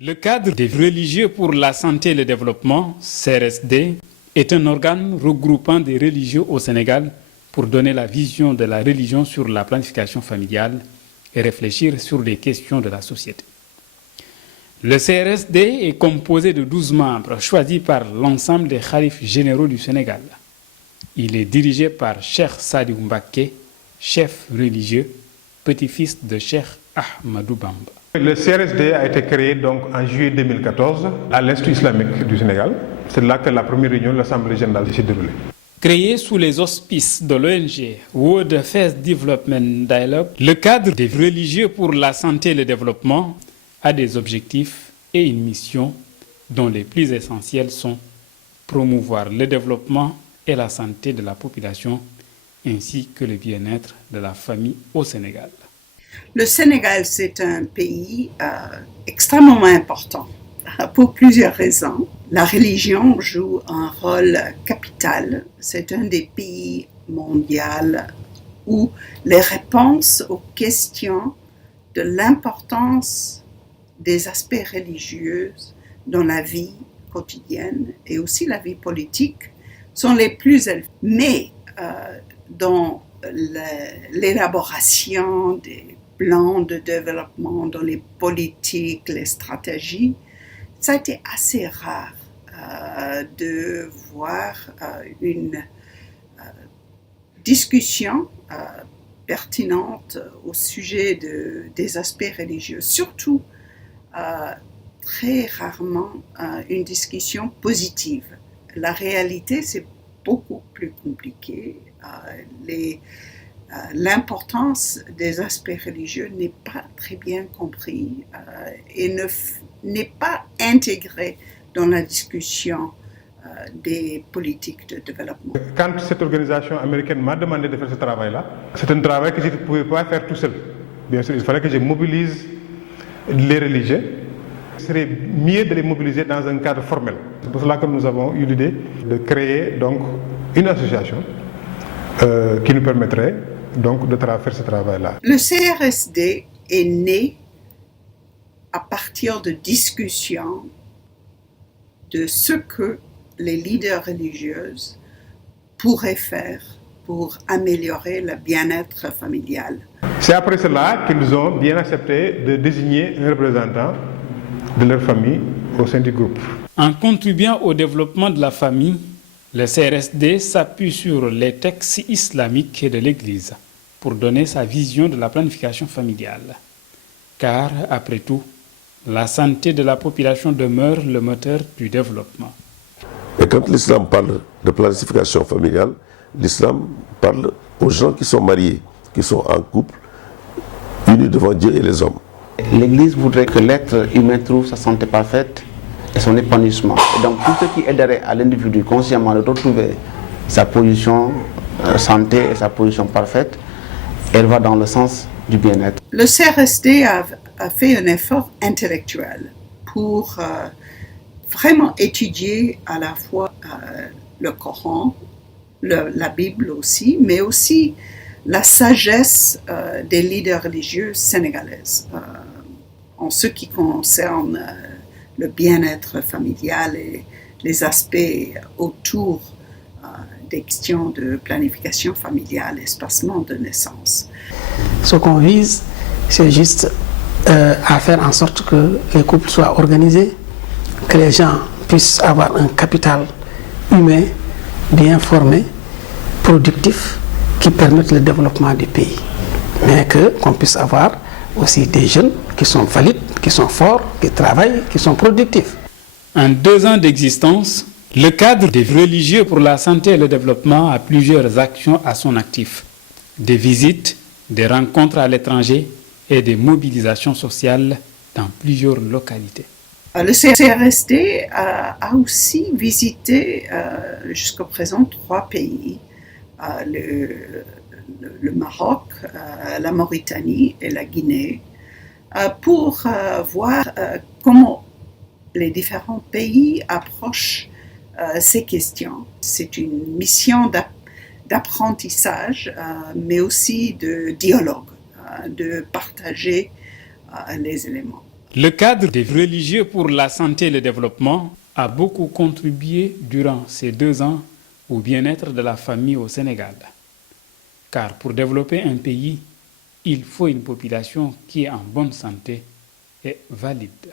Le cadre des religieux pour la santé et le développement, CRSD, est un organe regroupant des religieux au Sénégal pour donner la vision de la religion sur la planification familiale et réfléchir sur les questions de la société. Le CRSD est composé de 12 membres choisis par l'ensemble des khalifes généraux du Sénégal. Il est dirigé par Cheikh Sadiou Mbacké, chef religieux, petit-fils de Cheikh Ahmadou Bamba. Le CRSD a été créé donc en juillet 2014 à l'Institut islamique du Sénégal. C'est là que la première réunion de l'Assemblée générale s'est déroulée. Créé sous les auspices de l'ONG World Affairs Development Dialogue, le cadre des religieux pour la santé et le développement a des objectifs et une mission dont les plus essentiels sont promouvoir le développement et la santé de la population ainsi que le bien-être de la famille au Sénégal. Le Sénégal, c'est un pays extrêmement important pour plusieurs raisons. La religion joue un rôle capital. C'est un des pays mondiaux où les réponses aux questions de l'importance des aspects religieux dans la vie quotidienne et aussi la vie politique sont les plus élevées. Mais dans l'élaboration des plans de développement, dans les politiques, les stratégies, ça a été assez rare de voir une discussion pertinente au sujet des aspects religieux, surtout très rarement une discussion positive. La réalité, c'est beaucoup plus compliqué. L'importance des aspects religieux n'est pas très bien compris et n'est pas intégrée dans la discussion des politiques de développement. Quand cette organisation américaine m'a demandé de faire ce travail-là, c'est un travail que je ne pouvais pas faire tout seul. Bien sûr, il fallait que je mobilise les religieux. Il serait mieux de les mobiliser dans un cadre formel. C'est pour cela que nous avons eu l'idée de créer donc une association qui nous permettrait donc de faire ce travail-là. Le CRSD est né à partir de discussions de ce que les leaders religieux pourraient faire pour améliorer le bien-être familial. C'est après cela qu'ils ont bien accepté de désigner un représentant de leur famille au sein du groupe. En contribuant au développement de la famille, le CRSD s'appuie sur les textes islamiques de l'Église pour donner sa vision de la planification familiale. Car, après tout, la santé de la population demeure le moteur du développement. Et quand l'islam parle de planification familiale, l'islam parle aux gens qui sont mariés, qui sont en couple, unis devant Dieu et les hommes. L'Église voudrait que l'être humain trouve sa santé parfaite et son épanouissement. Et donc tout ce qui aiderait à l'individu consciemment de retrouver sa position santé et sa position parfaite, elle va dans le sens du bien-être. Le CRSD a fait un effort intellectuel pour vraiment étudier à la fois le Coran, la Bible aussi, mais aussi la sagesse des leaders religieux sénégalaises en ce qui concerne le bien-être familial et les aspects autour des questions de planification familiale, espacement de naissance. Ce qu'on vise, c'est juste à faire en sorte que les couples soient organisés, que les gens puissent avoir un capital humain bien formé, productif, qui permettent le développement du pays. Mais qu'on puisse avoir aussi des jeunes qui sont valides, qui sont forts, qui travaillent, qui sont productifs. En 2 ans d'existence, le cadre des religieux pour la santé et le développement a plusieurs actions à son actif. Des visites, des rencontres à l'étranger et des mobilisations sociales dans plusieurs localités. Le CRSD a aussi visité jusqu'à présent 3 pays, le Maroc, la Mauritanie et la Guinée, pour voir comment les différents pays approchent ces questions. C'est une mission d'apprentissage, mais aussi de dialogue, de partager les éléments. Le cadre des religieux pour la santé et le développement a beaucoup contribué durant ces 2 ans au bien-être de la famille au Sénégal. Car pour développer un pays, il faut une population qui est en bonne santé et valide.